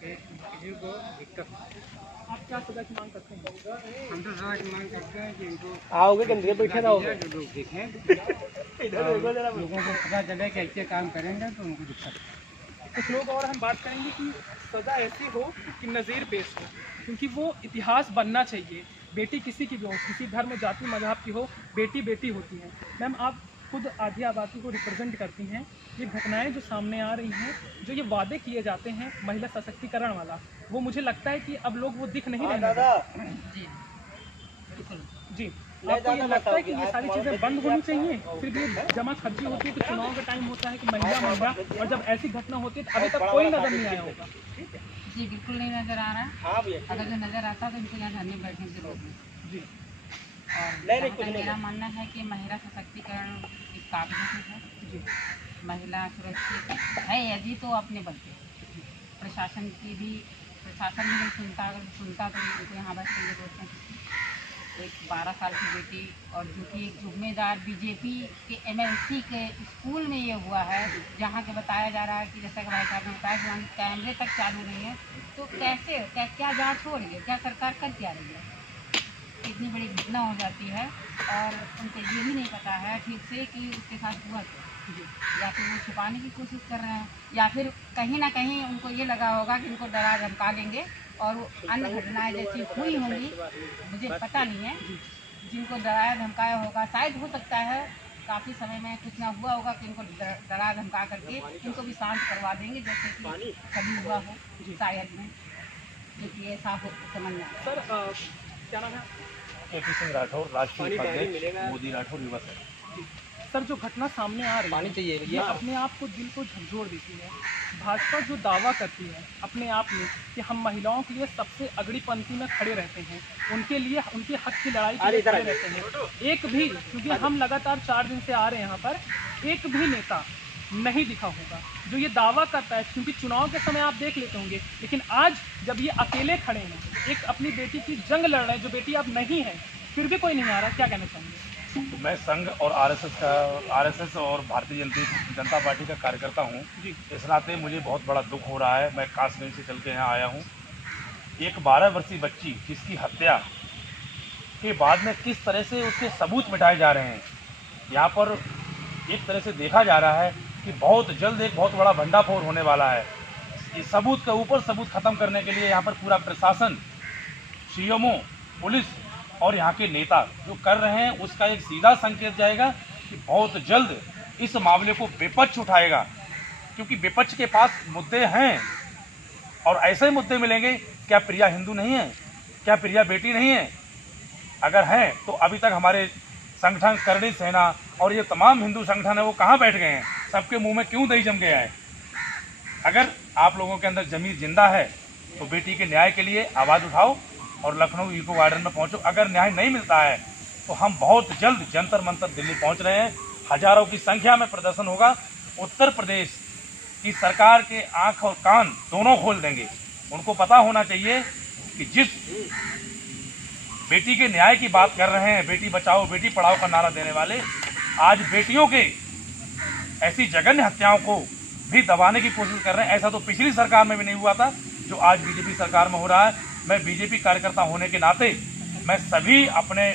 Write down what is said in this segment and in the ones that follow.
किसी को दिक्कत। आप क्या सजा की मांग करते हैं? हम तो सजा की मांग करते हैं कि इनको आओगे गंदगी बैठे ना होगे जो लोग देखें, लोगों को पता चले कि ऐसे काम करेंगे तो उनको दिक्कत। कुछ लोग और हम बात करेंगे कि सज़ा ऐसी हो कि नज़ीर पेश हो, क्योंकि वो इतिहास बनना चाहिए। बेटी किसी की भी हो, किसी धर्म जाति मजहब की हो, बेटी बेटी होती है। मैम, आप खुद आधी आबादी को रिप्रेजेंट करती हैं। ये घटनाएं जो सामने आ रही हैं, जो ये वादे किए जाते हैं महिला सशक्तिकरण वाला, वो मुझे लगता है कि अब लोग वो दिख नहीं रहे हैं। जी बिल्कुल। जी, आपको ये लगता है कि ये सारी चीज़ें बंद होनी चाहिए? सिर्फ ये जमा खर्ची होती है कि चुनाव का टाइम होता है कि महिला और जब ऐसी घटना होती है तो अभी तक कोई नज़र नहीं आया होगा। जी बिल्कुल नहीं नज़र आ रहा है। अगर जो नज़र आता है तो इनको यहाँ धरने बैठने से रोक जी, और मेरा मानना है कि महिला सशक्तिकरण एक काबिलियत है। जी, महिला सुरक्षित है यदि तो अपने बल पे प्रशासन भी नहीं सुनता। अगर सुनता तो इनको यहाँ बैठ कर रोकते हैं। एक 12 साल की बेटी और जो कि एक जिम्मेदार बीजेपी के एमएलसी के स्कूल में ये हुआ है, जहाँ के बताया जा रहा है कि जैसा कि भाई साहब ने बताया कि वहाँ कैमरे तक चालू नहीं है, तो कैसे क्या जाँच हो रही है, क्या सरकार कर क्या रही है? इतनी बड़ी घटना हो जाती है और उनको ये भी नहीं पता है ठीक से कि उसके साथ हुआ क्या, या फिर वो छुपाने की कोशिश कर रहे हैं, या फिर कहीं ना कहीं उनको ये लगा होगा कि इनको डरा धमका लेंगे और वो अन्य घटनाएं जैसी हुई होंगी, मुझे पता नहीं है, जिनको डराया धमकाया होगा। शायद हो सकता है काफ़ी समय में कुछ ना हुआ होगा कि इनको डरा धमका करके इनको भी शांत करवा देंगे, जैसे कि कभी हुआ हो शायद में, क्योंकि ऐसा हो समझ में आया। सर क्या नाम है? केपी सिंह राठौर, राष्ट्रीय उपाध्यक्ष मोदी राठौर युवा संघ। सर, जो घटना सामने आ रही है ये अपने आप को दिल को झकझोर देती है। भाजपा जो दावा करती है अपने आप में कि हम महिलाओं के लिए सबसे अगड़ी पंक्ति में खड़े रहते हैं, उनके लिए उनके हक की लड़ाई के लिए खड़े रहते हैं, एक भी, क्योंकि हम लगातार 4 दिन से आ रहे हैं यहाँ पर, एक भी नेता नहीं दिखा होगा जो ये दावा करता है। क्योंकि चुनाव के समय आप देख लेते होंगे, लेकिन आज जब ये अकेले खड़े हैं, एक अपनी बेटी की जंग लड़ रहे हैं, जो बेटी अब नहीं है, फिर भी कोई नहीं आ रहा, क्या कहना चाहेंगे? तो मैं संघ और आरएसएस और भारतीय जनता पार्टी का कार्यकर्ता हूँ। इस नाते मुझे बहुत बड़ा दुख हो रहा है। मैं कासगंज से चल के यहाँ आया हूँ। एक 12 वर्षीय बच्ची जिसकी हत्या के बाद में किस तरह से उसके सबूत मिटाए जा रहे हैं, यहाँ पर एक तरह से देखा जा रहा है कि बहुत जल्द एक बहुत बड़ा भंडाफोड़ होने वाला है। इस सबूत के ऊपर सबूत खत्म करने के लिए यहाँ पर पूरा प्रशासन, सीएमओ, पुलिस और यहाँ के नेता जो कर रहे हैं, उसका एक सीधा संकेत जाएगा कि बहुत जल्द इस मामले को विपक्ष उठाएगा, क्योंकि विपक्ष के पास मुद्दे हैं और ऐसे ही मुद्दे मिलेंगे। क्या प्रिया हिंदू नहीं है? क्या प्रिया बेटी नहीं है? अगर हैं तो अभी तक हमारे संगठन करणी सेना और ये तमाम हिंदू संगठन है वो कहाँ बैठ गए हैं? सबके मुंह में क्यों दही जम गया है? अगर आप लोगों के अंदर जमीर जिंदा है तो बेटी के न्याय के लिए आवाज़ उठाओ और लखनऊ इको गार्डन में पहुंचो। अगर न्याय नहीं मिलता है तो हम बहुत जल्द जंतर मंतर दिल्ली पहुंच रहे हैं। हजारों की संख्या में प्रदर्शन होगा। उत्तर प्रदेश की सरकार के आंख और कान दोनों खोल देंगे। उनको पता होना चाहिए कि जिस बेटी के न्याय की बात कर रहे हैं, बेटी बचाओ बेटी पढ़ाओ का नारा देने वाले, आज बेटियों के ऐसी जघन्य हत्याओं को भी दबाने की कोशिश कर रहे हैं। ऐसा तो पिछली सरकार में भी नहीं हुआ था जो आज बीजेपी सरकार में हो रहा है। मैं बीजेपी कार्यकर्ता होने के नाते मैं सभी अपने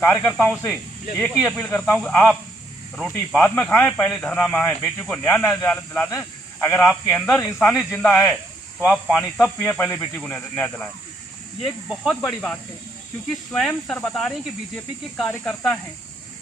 कार्यकर्ताओं से एक ही अपील करता हूं कि आप रोटी बाद में खाएं, पहले धरना में आएं, बेटी को न्याय दिला दें। अगर आपके अंदर इंसानियत जिंदा है तो आप पानी तब पिए, पहले बेटी को न्याय दिलाएं। ये एक बहुत बड़ी बात है, क्योंकि स्वयं सर बता रहे हैं कि बीजेपी के कार्यकर्ता हैं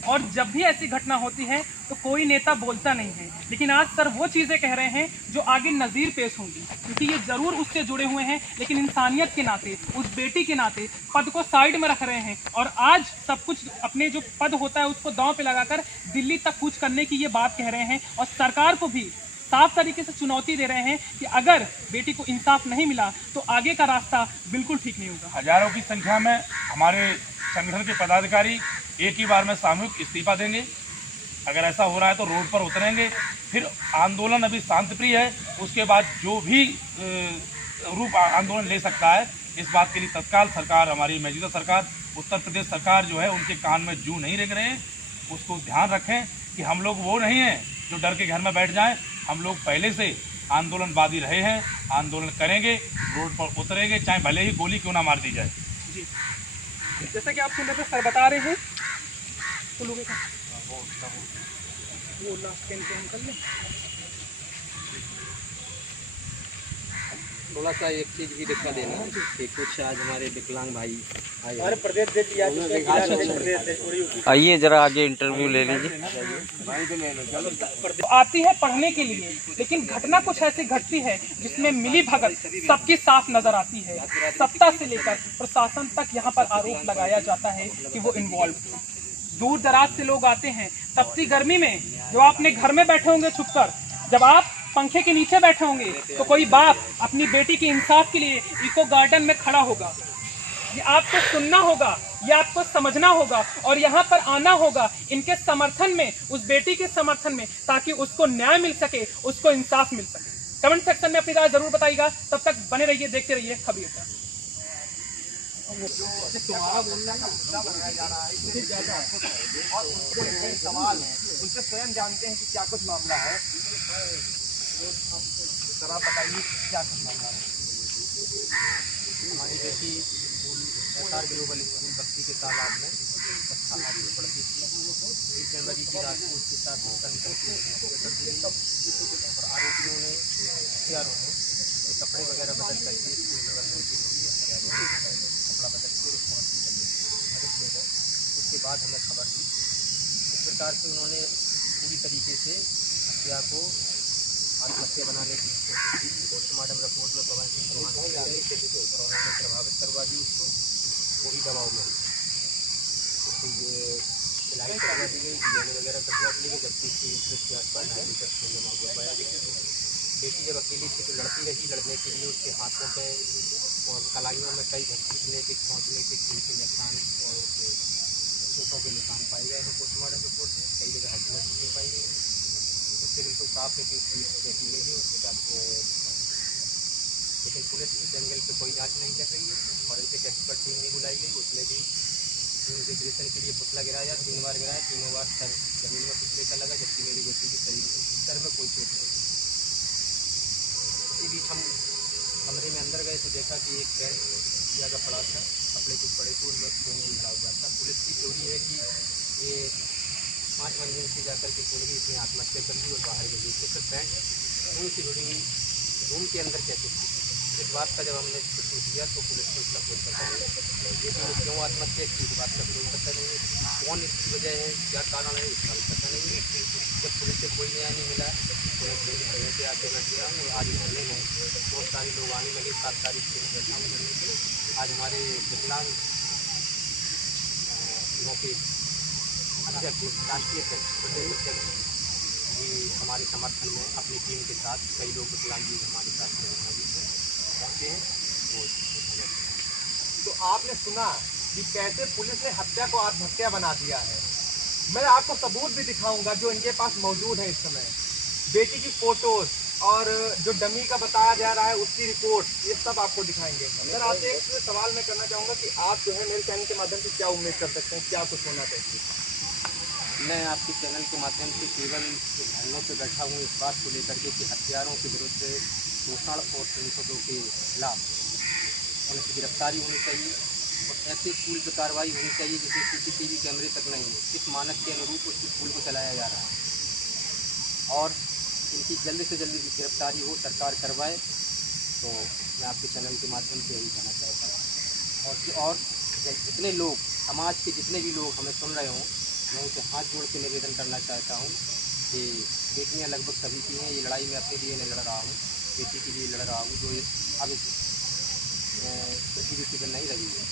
और जब भी ऐसी घटना होती है तो कोई नेता बोलता नहीं है। लेकिन आज सर वो चीज़ें कह रहे हैं जो आगे नज़ीर पेश होंगी, क्योंकि ये ज़रूर उससे जुड़े हुए हैं, लेकिन इंसानियत के नाते, उस बेटी के नाते पद को साइड में रख रहे हैं और आज सब कुछ अपने जो पद होता है उसको दांव पे लगाकर दिल्ली तक कूच करने की ये बात कह रहे हैं और सरकार को भी साफ तरीके से चुनौती दे रहे हैं कि अगर बेटी को इंसाफ नहीं मिला तो आगे का रास्ता बिल्कुल ठीक नहीं होगा। हजारों की संख्या में हमारे संगठन के पदाधिकारी एक ही बार में सामूहिक इस्तीफा देंगे। अगर ऐसा हो रहा है तो रोड पर उतरेंगे। फिर आंदोलन अभी शांतिप्रिय है, उसके बाद जो भी रूप आंदोलन ले सकता है, इस बात के लिए तत्काल सरकार, हमारी मौजूदा सरकार, उत्तर प्रदेश सरकार जो है उनके कान में जूं नहीं रेंग रहे हैं। उसको ध्यान रखें कि हम लोग वो नहीं हैं जो डर के घर में बैठ जाएं। हम लोग पहले से आंदोलनवादी रहे हैं, आंदोलन करेंगे, रोड पर उतरेंगे, चाहे भले ही गोली क्यों ना मार दी जाए। जी, जैसा कि आप सुन रहे थे, सर बता रहे हैं तो लोगों का वो लास्ट कैन हम कर लें। थोड़ा सा एक चीज़ भी दिखा देना कि कुछ आज हमारे विकलांग भाई हमारे प्रदेश आइए जरा आगे इंटरव्यू ले लीजिए। आती है पढ़ने के लिए, लेकिन घटना कुछ ऐसी घटती है जिसमें मिली भगत सबकी साफ नजर आती है। सत्ता से लेकर प्रशासन तक यहाँ पर आरोप लगाया जाता है कि वो इन्वॉल्व थे। दूर दराज से लोग आते हैं, तपती गर्मी में जो आप अपने घर में बैठे होंगे छुपकर, जब आप पंखे के नीचे बैठे होंगे तो कोई बाप अपनी बेटी के इंसाफ के लिए इको गार्डन में खड़ा होगा। ये आपको सुनना होगा, ये आपको समझना होगा और यहाँ पर आना होगा इनके समर्थन में, उस बेटी के समर्थन में, ताकि उसको न्याय मिल सके, उसको इंसाफ मिल सके। कमेंट सेक्शन में अपनी राय जरूर बताइएगा। तब तक बने रहिए, देखते रहिए खबीर। तुम्हारा बोलना का मुद्दा बनाया जा रहा है, इससे ज्यादा और उनके सवाल हैं, उनसे स्वयं जानते हैं कि क्या कुछ मामला है। सर आप बताइए क्या कुछ मामला है। हमारी बेटी SR ग्लोबल स्कूल बस्ती के तालाब में कक्षा 8 में पढ़ती थी। 1 जनवरी की रात को उसके साथ कर दी गई और आरोपियों ने, हथियारों ने कपड़े वगैरह बदल करके स्कूल प्रबंधन के लोग कपड़ा बदल के उसको हॉस्पिटल में मदद ले गए। उसके बाद हमें खबर दी। इस प्रकार से उन्होंने पूरी तरीके से हत्या को आत्महत्या बनाने की कोशिश की। पोस्टमार्टम रिपोर्ट में पवन सिंह चौहान और उन्होंने प्रभावित करवा दी उसको, वही दबाव में उसकी सिलाई करवा दी गई, DNA वगैरह करवा दी गई, जबकि उसकी इंटरेस्ट के आसपास जमा हुआ पाया गया। बेटी जब अकेली थी तो लड़ती रही। लड़ने के लिए उसके हाथों पे और कलाइयों में कई घसीटने के, खींचने के, खून के निशान और उसके चोटों के निशान पाए गए हैं पोस्टमार्टम रिपोर्ट में। कई जगह हड्डियाँ टूटी पाई गई। उससे बिल्कुल साफ है कि उसकी देखी गई है हॉस्पिटल से, लेकिन पुलिस इस एंगल पे कोई जांच नहीं कर रही है। फॉरेंसिक एक्सपर्ट टीम नहीं बुलाई गई। उसने भी इन्वेस्टिगेशन के लिए पुतला गिराया, 3 बार गिराया, तीनों बार सर जमीन में पुतले का लगा, जबकि मेरी बेटी के शरीर सर में कोई चोट नहीं। इसी बीच हम कमरे में अंदर गए तो देखा कि एक पैंट किया का पड़ा था, कपड़े कुछ पड़े थे, उनमें खून भरा हुआ था। पुलिस की थ्योरी है कि ये 5 मंजिल से जाकर के खुल गई, इसने आत्महत्या कर ली और बाहर गई। तो फिर पैंट खून से जुड़ी हुई रूम के अंदर कैसे थी, इस बात का जब हमने पूछ किया तो पुलिस को इसका कोई पता नहीं। बेटी ने क्यों आत्महत्या की इस बात का कोई पता नहीं है। कौन इसकी वजह है, क्या कारण है, इसका भी पता नहीं है। जब पुलिस से कोई न्याय नहीं मिला तो मैं से आके बैठ गया हूँ। आज धरने में बहुत सारे लोग आने लगे। 7 तारीख से बैठा हूँ धरने पे। आज हमारे विकलांग के अध्यक्ष, राष्ट्रीय प्रदेश अध्यक्ष जी हमारे समर्थन में अपनी टीम के साथ, कई लोग विकलांग जी हमारे साथ पहुँचे हैं। तो आपने सुना कि कैसे पुलिस ने हत्या को आत्महत्या बना दिया है। मैं आपको सबूत भी दिखाऊंगा जो इनके पास मौजूद है इस समय। बेटी की फोटोज और जो डमी का बताया जा रहा है उसकी रिपोर्ट, ये सब आपको दिखाएंगे। सर आपसे एक सवाल मैं करना चाहूँगा कि आप जो है मेरे चैनल के माध्यम से क्या उम्मीद कर सकते हैं, क्या कुछ होना चाहिए? मैं आपके चैनल के माध्यम से केवल धरनों पर बैठा हूँ इस बात को लेकर के कि हथियारों के विरुद्ध शोषण और 302 के खिलाफ उनकी गिरफ्तारी होनी चाहिए और ऐसे स्कूल पर कार्रवाई होनी चाहिए जिसमें CCTV कैमरे तक नहीं है। किस मानक के अनुरूप उस स्कूल को चलाया जा रहा है और इनकी जल्द से जल्द गिरफ्तारी हो, सरकार करवाए। तो मैं आपके चैनल के माध्यम से यही कहना चाहता हूँ। और जितने लोग, समाज के जितने भी लोग हमें सुन रहे हों, मैं उनसे हाथ जोड़ के निवेदन करना चाहता हूँ कि बेटियाँ लगभग सभी की हैं। ये लड़ाई मैं अपने लिए नहीं लड़ रहा हूँ, बेटी के लिए लड़ रहा हूँ जो अब पृथ्वी पर नहीं रही है।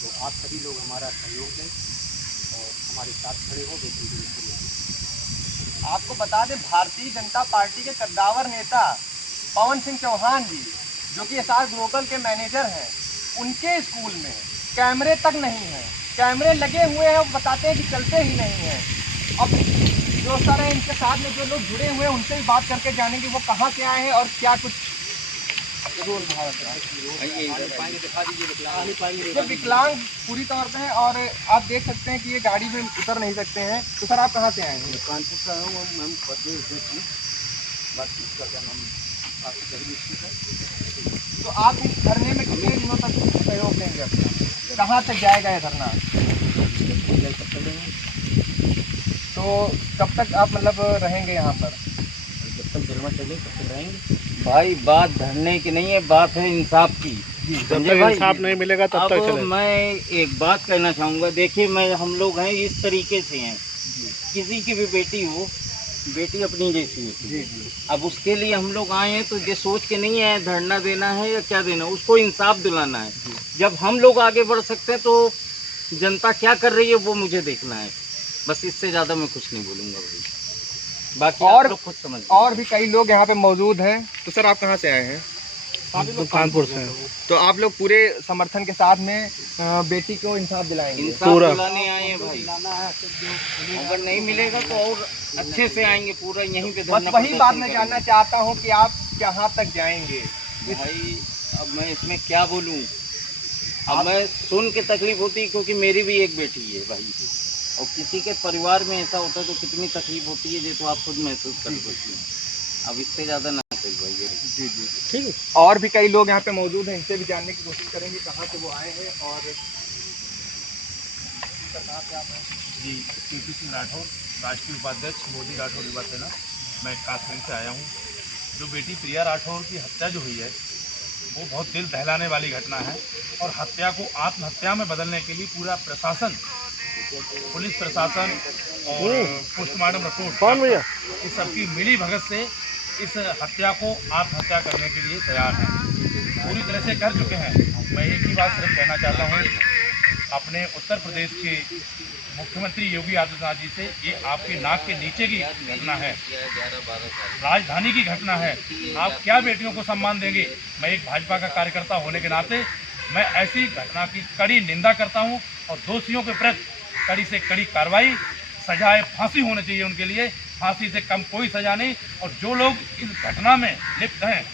तो आप सभी लोग हमारा सहयोग दें और हमारे साथ खड़े हों बेटी के लिए। आपको बता दें, भारतीय जनता पार्टी के कद्दावर नेता पवन सिंह चौहान जी, जो कि SR ग्लोबल के मैनेजर हैं, उनके स्कूल में कैमरे तक नहीं हैं। कैमरे लगे हुए हैं, वो बताते हैं कि चलते ही नहीं हैं। अब जो सारे इनके साथ में जो लोग जुड़े हुए हैं उनसे भी बात करके जानेंगे वो कहाँ से आए हैं और क्या कुछ ये विकलांग पूरी तौर पे है। और आप देख सकते हैं कि ये गाड़ी में उतर नहीं सकते हैं। तो सर आप कहाँ से आए हैं? कानपुर से आया हूँ मैम, प्रदेश देखूँ बातचीत का क्या नाम काफ़ी गरीब स्थिति है। तो आप इस धरने में कितने दिनों तक सहयोग देंगे अपना? कहाँ तक जाएगा ये धरना? तब चलेंगे, तो कब तक आप मतलब रहेंगे यहाँ पर? जब तक जलवा चले तब तक रहेंगे। भाई बात धरने की नहीं है, बात है इंसाफ की। जब तक इंसाफ नहीं मिलेगा तब तक अब चलेगा। मैं एक बात कहना चाहूँगा, देखिए मैं हम लोग हैं इस तरीके से हैं, किसी की भी बेटी हो, बेटी अपनी जैसी होती है। अब उसके लिए हम लोग आए हैं तो ये सोच के नहीं है धरना देना है या क्या देना, उसको इंसाफ दिलाना है। जब हम लोग आगे बढ़ सकते हैं तो जनता क्या कर रही है वो मुझे देखना है, बस इससे ज़्यादा मैं कुछ नहीं बोलूँगा भाई, बाकी और आप लोग खुद समझ। और भी कई लोग यहाँ पे मौजूद हैं। तो सर आप कहाँ से आए हैं? कानपुर से। तो आप लोग पूरे समर्थन के साथ में बेटी को इंसाफ दिलाएंगे? इंसाफ दिलाने आए हैं भाई, अगर नहीं मिलेगा तो और अच्छे से आएंगे, पूरा यहीं पे बस धरना वही बात प्रदर्शन मैं करेंगे। जानना चाहता हूँ कि आप कहाँ तक जाएंगे? भाई अब मैं इसमें क्या बोलूं, अब मैं सुन के तकलीफ होती है क्योंकि मेरी भी एक बेटी है भाई, और किसी के परिवार में ऐसा होता है तो कितनी तकलीफ होती है ये तो आप खुद महसूस कर सकते हैं। अब इससे ज़्यादा ना कही भाई। जी जी ठीक है। और भी कई लोग यहाँ पे मौजूद हैं, इनसे भी जानने की कोशिश करेंगे कहाँ से वो आए हैं और कहाँ से आप हैं। जी, KP सिंह राठौर, राष्ट्रीय उपाध्यक्ष मोदी राठौर युवा सेना। मैं कासगंज से आया हूँ। जो बेटी प्रिया राठौर की हत्या जो हुई है वो बहुत दिल दहलाने वाली घटना है, और हत्या को आत्महत्या में बदलने के लिए पूरा प्रशासन, पुलिस प्रशासन और पोस्टमार्टम रिपोर्ट, इस सबकी मिली भगत से इस हत्या को आत्महत्या करने के लिए तैयार हैं, पूरी तरह से कर चुके हैं। मैं एक ही बात सिर्फ कहना चाहता हूँ अपने उत्तर प्रदेश के मुख्यमंत्री योगी आदित्यनाथ जी से, ये आपके नाक के नीचे की घटना है, राजधानी की घटना है, आप क्या बेटियों को सम्मान देंगे? मैं एक भाजपा का कार्यकर्ता होने के नाते मैं ऐसी घटना की कड़ी निंदा करता हूं, और दोषियों के प्रति कड़ी से कड़ी कार्रवाई, सजाए फांसी होनी चाहिए उनके लिए, फांसी से कम कोई सजा नहीं। और जो लोग इस घटना में लिप्त हैं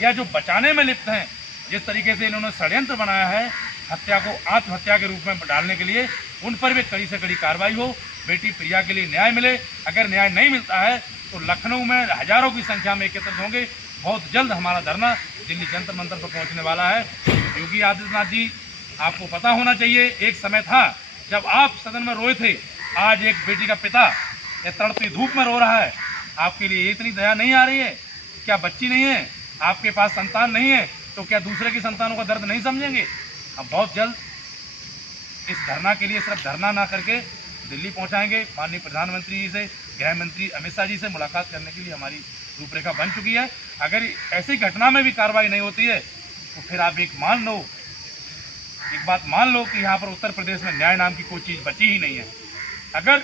या जो बचाने में लिप्त हैं, जिस तरीके से इन्होंने षड्यंत्र बनाया है हत्या को आत्महत्या के रूप में डालने के लिए, उन पर भी कड़ी से कड़ी कार्रवाई हो, बेटी प्रिया के लिए न्याय मिले। अगर न्याय नहीं मिलता है तो लखनऊ में हजारों की संख्या में एकत्रित होंगे। बहुत जल्द हमारा धरना दिल्ली जंतर मंतर पर पहुंचने वाला है। योगी आदित्यनाथ जी, आपको पता होना चाहिए, एक समय था जब आप सदन में रोए थे, आज एक बेटी का पिता ये तड़पती धूप में रो रहा है, आपके लिए इतनी दया नहीं आ रही है? क्या बच्ची नहीं है, आपके पास संतान नहीं है, तो क्या दूसरे की संतानों का दर्द नहीं समझेंगे? हम बहुत जल्द इस धरना के लिए सिर्फ धरना ना करके दिल्ली पहुंचाएंगे। माननीय प्रधानमंत्री जी से, गृह मंत्री अमित शाह जी से मुलाकात करने के लिए हमारी रूपरेखा बन चुकी है। अगर ऐसी घटना में भी कार्रवाई नहीं होती है तो फिर आप एक बात मान लो कि यहाँ पर उत्तर प्रदेश में न्याय नाम की कोई चीज़ बची ही नहीं है। अगर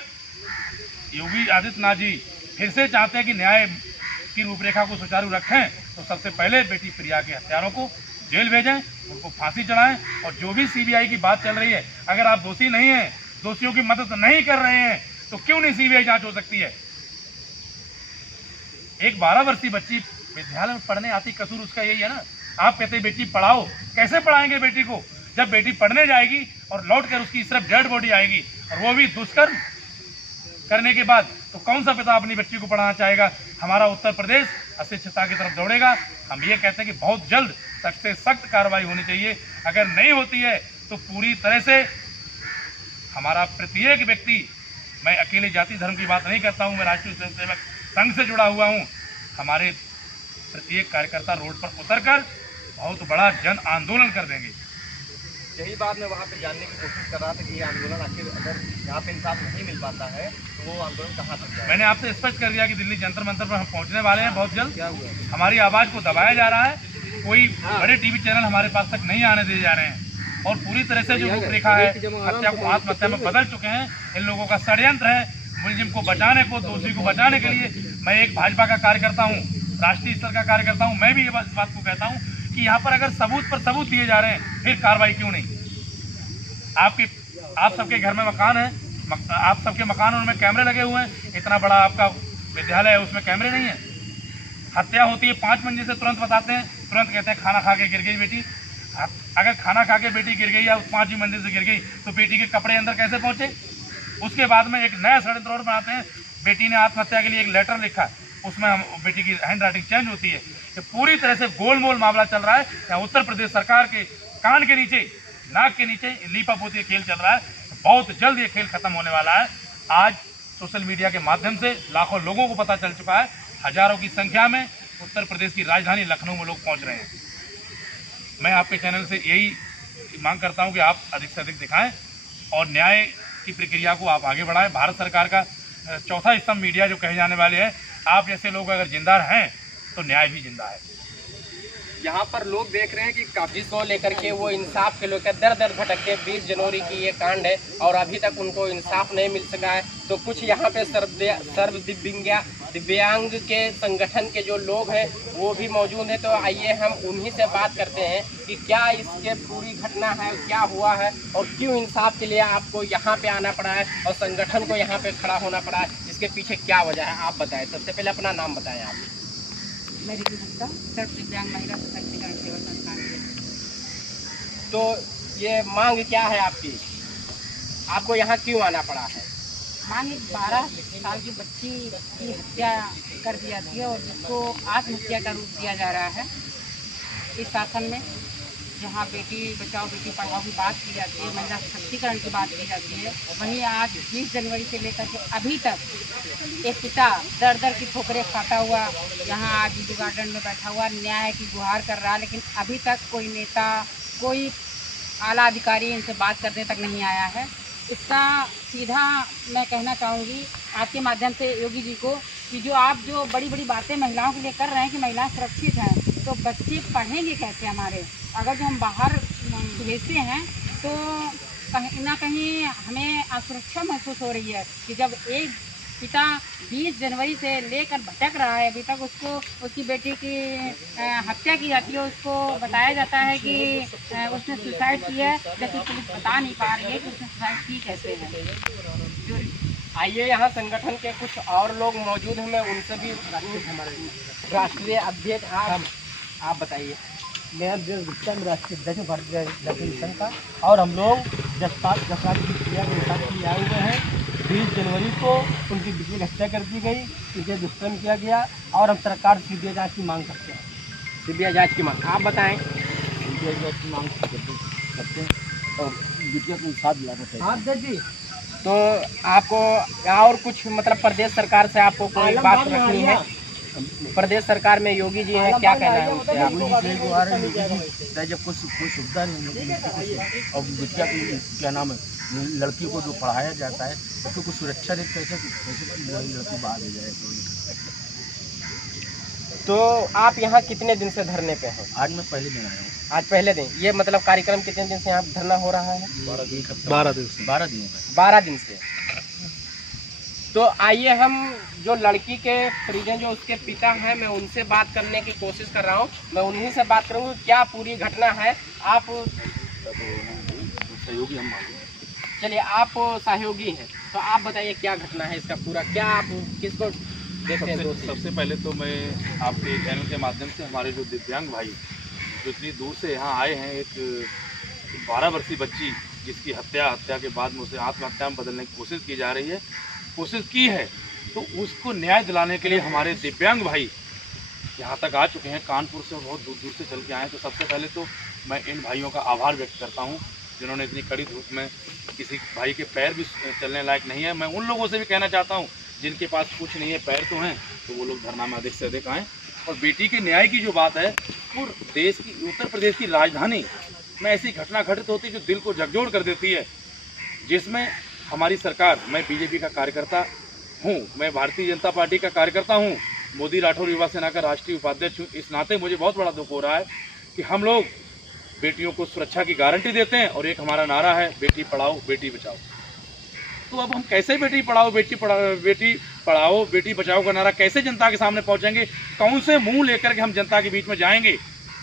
योगी आदित्यनाथ जी फिर से चाहते हैं कि न्याय की रूपरेखा को सुचारू रखें तो सबसे पहले बेटी प्रिया के हत्यारों को जेल भेजें, उनको फांसी चढ़ाएं, और जो भी CBI की बात चल रही है, अगर आप दोषी नहीं हैं, दोषियों की मदद नहीं कर रहे हैं, तो क्यों नहीं CBI जांच हो सकती है? एक 12 वर्षीय बच्ची विद्यालय में पढ़ने आती, कसूर उसका यही है ना? आप कहते हैं बेटी पढ़ाओ, कैसे पढ़ाएंगे बेटी को? जब बेटी पढ़ने जाएगी और लौट कर उसकी सिर्फ डेड बॉडी आएगी, और वो भी दुष्कर्म करने के बाद, तो कौन सा पिता अपनी बच्ची को पढ़ाना चाहेगा? हमारा उत्तर प्रदेश अशिक्षितता की तरफ दौड़ेगा। हम ये कहते हैं कि बहुत जल्द सख्त से सख्त कार्रवाई होनी चाहिए। अगर नहीं होती है तो पूरी तरह से हमारा प्रत्येक व्यक्ति, मैं अकेले जाति धर्म की बात नहीं करता हूँ, मैं राष्ट्रीय स्वयंसेवक संघ से जुड़ा हुआ हूँ, हमारे प्रत्येक कार्यकर्ता रोड पर उतरकर बहुत बड़ा जन आंदोलन कर देंगे। यही बात मैं वहाँ पे जानने की कोशिश कर रहा था कि ये आंदोलन आखिर अगर यहाँ पे इंसाफ नहीं मिल पाता है तो वो आंदोलन कहाँ तक जाएगा? मैंने आपसे स्पष्ट कर दिया कि दिल्ली जंतर मंतर पर हम पहुँचने वाले हैं बहुत जल्द। हमारी आवाज़ को दबाया जा रहा है, कोई बड़े टीवी चैनल हमारे पास तक नहीं आने दिए जा रहे हैं, और पूरी तरह से जो रूपरेखा है हत्या को आत्महत्या में बदल चुके हैं। इन लोगों का षड्यंत्र है मुलजिम को बचाने को, दोषी को बचाने के लिए। मैं एक भाजपा का कार्यकर्ता हूँ, राष्ट्रीय स्तर का कार्यकर्ता हूँ, मैं भी इस बात को कहता हूँ कि यहाँ पर अगर सबूत पर सबूत दिए जा रहे हैं, फिर कार्रवाई क्यों नहीं? आप सबके घर में मकान है, आप सबके मकान उनमें कैमरे लगे हुए हैं, इतना बड़ा आपका विद्यालय है उसमें कैमरे नहीं है। हत्या होती है 5 मंजिल से तुरंत बताते हैं, तुरंत कहते हैं खाना खा के गिर गई बेटी। अगर खाना खा के बेटी गिर गई या 5वीं मंजिल से गिर गई तो बेटी के कपड़े अंदर कैसे पहुंचे? उसके बाद में एक नया षड्यंत्र और बनाते हैं, बेटी ने आत्महत्या के लिए एक लेटर लिखा, उसमें हम बेटी की हैंड राइटिंग चेंज होती है, ये पूरी तरह से गोलमोल मामला चल रहा है। यहाँ उत्तर प्रदेश सरकार के कान के नीचे, नाक के नीचे लीपापोती खेल चल रहा है। बहुत जल्द ये खेल खत्म होने वाला है। आज सोशल मीडिया के माध्यम से लाखों लोगों को पता चल चुका है, हजारों की संख्या में उत्तर प्रदेश की राजधानी लखनऊ में लोग पहुंच रहे हैं। मैं आपके चैनल से यही मांग करता हूं कि आप अधिक से अधिक दिखाएं और न्याय की प्रक्रिया को आप आगे बढ़ाएं। भारत सरकार का चौथा स्तंभ मीडिया जो कहे जाने वाले हैं, आप जैसे लोग अगर जिंदा हैं तो न्याय भी जिंदा है। यहाँ पर लोग देख रहे हैं कि काफी को लेकर के वो इंसाफ के लेकर दर दर भटकते। 20 जनवरी की ये कांड है और अभी तक उनको इंसाफ नहीं मिल सका है। तो कुछ यहाँ पे सर्व दिव्यांग के संगठन के जो लोग हैं वो भी मौजूद हैं। तो आइए हम उन्हीं से बात करते हैं कि क्या इसके पूरी घटना है, क्या हुआ है और क्यों इंसाफ के लिए आपको यहाँ पे आना पड़ा है और संगठन को यहाँ पे खड़ा होना पड़ा है, इसके पीछे क्या वजह है आप बताएं। सबसे पहले अपना नाम बताएं आप। मेरी गुप्ता, सर्व दिव्यांग महिला सशक्तिकरण सेवा संस्थान के। तो ये मांग क्या है आपकी, आपको यहाँ क्यों आना पड़ा है? मांग 12 साल की बच्ची की हत्या कर दी जाती है और जिसको आत्महत्या का रूप दिया जा रहा है इस शासन में, जहाँ बेटी बचाओ बेटी पढ़ाओ की बात की जाती है, महिला सशक्तिकरण की बात की जाती है, वहीं आज 20 जनवरी से लेकर के अभी तक एक पिता दर दर की ठोकरें खाता हुआ यहाँ आज ईडी गार्डन में बैठा हुआ न्याय की गुहार कर रहा है। लेकिन अभी तक कोई नेता, कोई आला अधिकारी इनसे बात करने तक नहीं आया है। इसका सीधा मैं कहना चाहूँगी आपके माध्यम से योगी जी को कि जो बड़ी बड़ी बातें महिलाओं के लिए कर रहे हैं कि महिलाएं सुरक्षित हैं, तो बच्चे पढ़ेंगे कैसे हमारे? अगर जो हम बाहर भेजते हैं तो कहीं ना कहीं हमें असुरक्षा महसूस हो रही है कि जब एक पिता 20 जनवरी से लेकर भटक रहा है, अभी तक उसकी बेटी की हत्या की जाती है, उसको बताया जाता है कि उसने सुसाइड की है, लेकिन पुलिस बता नहीं पा रही है कि उसने सुसाइड की कैसे है। आइए यहाँ संगठन के कुछ और लोग मौजूद हैं, मैं उनसे भी राष्ट्रीय अध्यक्ष आप बताइए। मैं अध्यक्ष गुप्ता, राष्ट्रीय अध्यक्ष भारतीय जातीय संघ का, और हम लोग जसराज की क्रिया के हिसाब से आए हुए हैं। 20 जनवरी को उनकी बेटी की हत्या कर दी गई, उनसे दुष्कर्म किया गया और हम सरकार से सीबीआई जांच की मांग करते हैं। सीबीआई जांच की मांग आप बताएं। सीबीआई जांच की मांग करते हैं और बेटियों को इंसाफ दिलाना चाहिए। जी तो आपको और कुछ मतलब प्रदेश सरकार से आपको कोई बात रखनी है? प्रदेश सरकार में योगी जी हैं, क्या कहना है उससे? जब कुछ सुविधा नहीं और बिटिया की क्या नाम है, लड़की को जो पढ़ाया जाता है उसको कुछ सुरक्षा नहीं, कैसे लड़की बाहर ले जाए? तो आप यहाँ कितने दिन से धरने पे हैं? आज मैं पहले दिन आया हूँ। आज पहले दिन। ये मतलब कार्यक्रम कितने दिन से यहाँ धरना हो रहा है? 12 दिन से। तो आइए हम जो लड़की के परिजन जो उसके पिता हैं, मैं उनसे बात करने की कोशिश कर रहा हूँ। मैं उन्हीं से बात करूँगी क्या पूरी घटना है। आप सहयोगी हम चलिए, आप सहयोगी हैं, तो आप बताइए क्या घटना है इसका पूरा, क्या आप किसको देखते हैं? सबसे पहले तो मैं आपके चैनल के माध्यम से हमारे जो दिव्यांग भाई जो इतनी दूर से यहाँ आए हैं, एक 12 वर्षीय बच्ची जिसकी हत्या के बाद में उसे आत्महत्या में बदलने की कोशिश की जा रही है, कोशिश की है, तो उसको न्याय दिलाने के लिए हमारे दिव्यांग भाई यहाँ तक आ चुके हैं। कानपुर से बहुत दूर दूर से चल के आए हैं। तो सबसे पहले तो मैं इन भाइयों का आभार व्यक्त करता हूँ जिन्होंने इतनी कड़ी धूप में, किसी भाई के पैर भी चलने लायक नहीं है, मैं उन लोगों से भी कहना चाहता हूँ जिनके पास कुछ नहीं है, पैर तो हैं, तो वो लोग धरना में अधिक से अधिक आएँ। और बेटी के न्याय की जो बात है, वो देश की, उत्तर प्रदेश की राजधानी में ऐसी घटना घटित होती है जो दिल को झकझोर कर देती है, जिसमें हमारी सरकार, मैं बीजेपी का कार्यकर्ता हूँ, मैं भारतीय जनता पार्टी का कार्यकर्ता हूँ, मोदी राठौर युवा सेना का राष्ट्रीय उपाध्यक्ष हूँ। इस नाते मुझे बहुत बड़ा दुख हो रहा है कि हम लोग बेटियों को सुरक्षा की गारंटी देते हैं और एक हमारा नारा है बेटी पढ़ाओ बेटी बचाओ। तो अब हम कैसे बेटी पढ़ाओ बेटी बचाओ का नारा कैसे जनता के सामने पहुंचेंगे? कौन से मुंह लेकर के हम जनता के बीच में जाएंगे?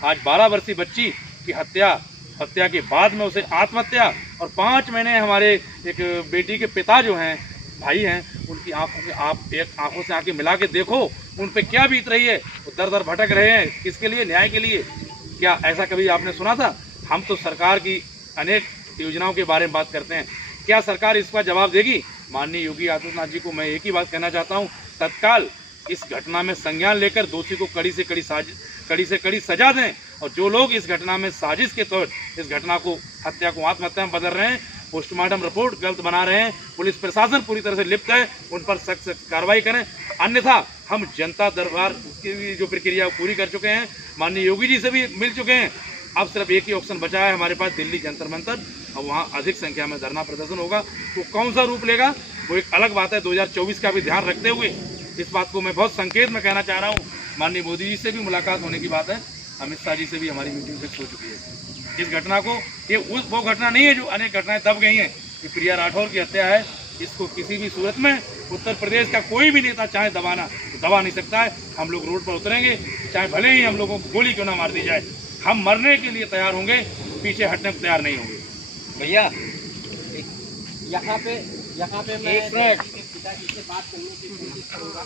आज 12 वर्षीय बच्ची की हत्या के बाद में उसे आत्महत्या, और 5 महीने हमारे एक बेटी के पिता जो हैं, भाई हैं, उनकी आंखों के आप एक आंखों से आंखें मिला के देखो उन पे क्या बीत रही है। वो दर दर भटक रहे हैं, किसके लिए? न्याय के लिए। क्या ऐसा कभी आपने सुना था? हम तो सरकार की अनेक योजनाओं के बारे में बात करते हैं, क्या सरकार इसका जवाब देगी? माननीय योगी आदित्यनाथ जी को मैं एक ही बात कहना चाहता हूँ, तत्काल इस घटना में संज्ञान लेकर दोषी को कड़ी से कड़ी सजा दें। और जो लोग इस घटना में साजिश के तौर इस घटना को हत्या को आत्महत्या में बदल रहे हैं, पोस्टमार्टम रिपोर्ट गलत बना रहे हैं, पुलिस प्रशासन पूरी तरह से लिप्त है, उन पर सख्त कार्रवाई करें। अन्यथा हम जनता दरबार की जो प्रक्रिया पूरी कर चुके हैं, माननीय योगी जी से भी मिल चुके हैं। अब सिर्फ एक ही ऑप्शन बचा है हमारे पास, दिल्ली जंतर मंतर। और वहाँ अधिक संख्या में धरना प्रदर्शन होगा। तो कौन सा रूप लेगा वो एक अलग बात है। 2024 का भी ध्यान रखते हुए इस बात को मैं बहुत संकेत में कहना चाह रहा हूँ। माननीय मोदी जी से भी मुलाकात होने की बात है, अमित शाह जी से भी हमारी मीटिंग फिक्स हो चुकी है। इस घटना को ये वो घटना नहीं है जो अनेक घटनाएं दब गई हैं। ये प्रिया राठौर की हत्या है, इसको किसी भी सूरत में उत्तर प्रदेश का कोई भी नेता चाहे दबाना तो दबा नहीं सकता है। हम लोग रोड पर उतरेंगे, चाहे भले ही हम लोगों को गोली क्यों ना मार दी जाए, हम मरने के लिए तैयार होंगे, पीछे हटने को तैयार नहीं होंगे। भैया यहाँ पे मैं एक मिनट पिताजी से बात करने की कोशिश करूँगा।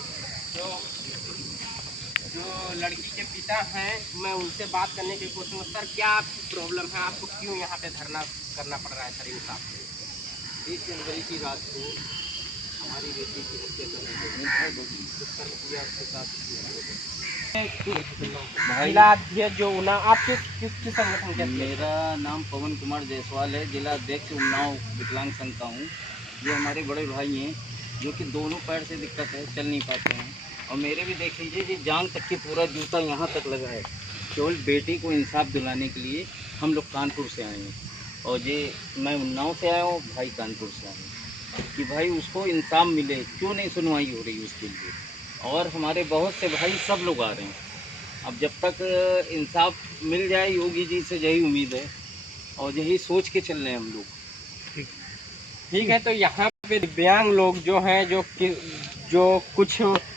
जो लड़की के पिता हैं, मैं उनसे बात करने की कोशिश करूँगा। सर, क्या प्रॉब्लम है आपको, क्यों यहाँ पे धरना करना पड़ रहा है सर इंसाफ से? 20 जनवरी की रात को हमारी बेटी की हत्या कर जिलाध्यक्ष जो उन्ना, आप किस संगठन के? मेरा नाम पवन कुमार जायसवाल है, जिला अध्यक्ष उन्नाव विकलांग संघ का हूँ। ये हमारे बड़े भाई हैं जो कि दोनों पैर से दिक्कत है, चल नहीं पाते हैं। और मेरे भी देख लीजिए जी, जांग तक की पूरा जूता यहाँ तक लगा है। केवल बेटी को इंसाफ दिलाने के लिए हम लोग कानपुर से आए हैं। और ये मैं उन्नाव से आया हूँ, भाई कानपुर से आए हैं कि भाई उसको इंसाफ मिले। क्यों नहीं सुनवाई हो रही उसके लिए? और हमारे बहुत से भाई सब लोग आ रहे हैं। अब जब तक इंसाफ मिल जाए, योगी जी से यही उम्मीद है और यही सोच के चल रहे हैं हम लोग। ठीक है, तो यहाँ पे दिव्यांग लोग जो हैं, जो कुछ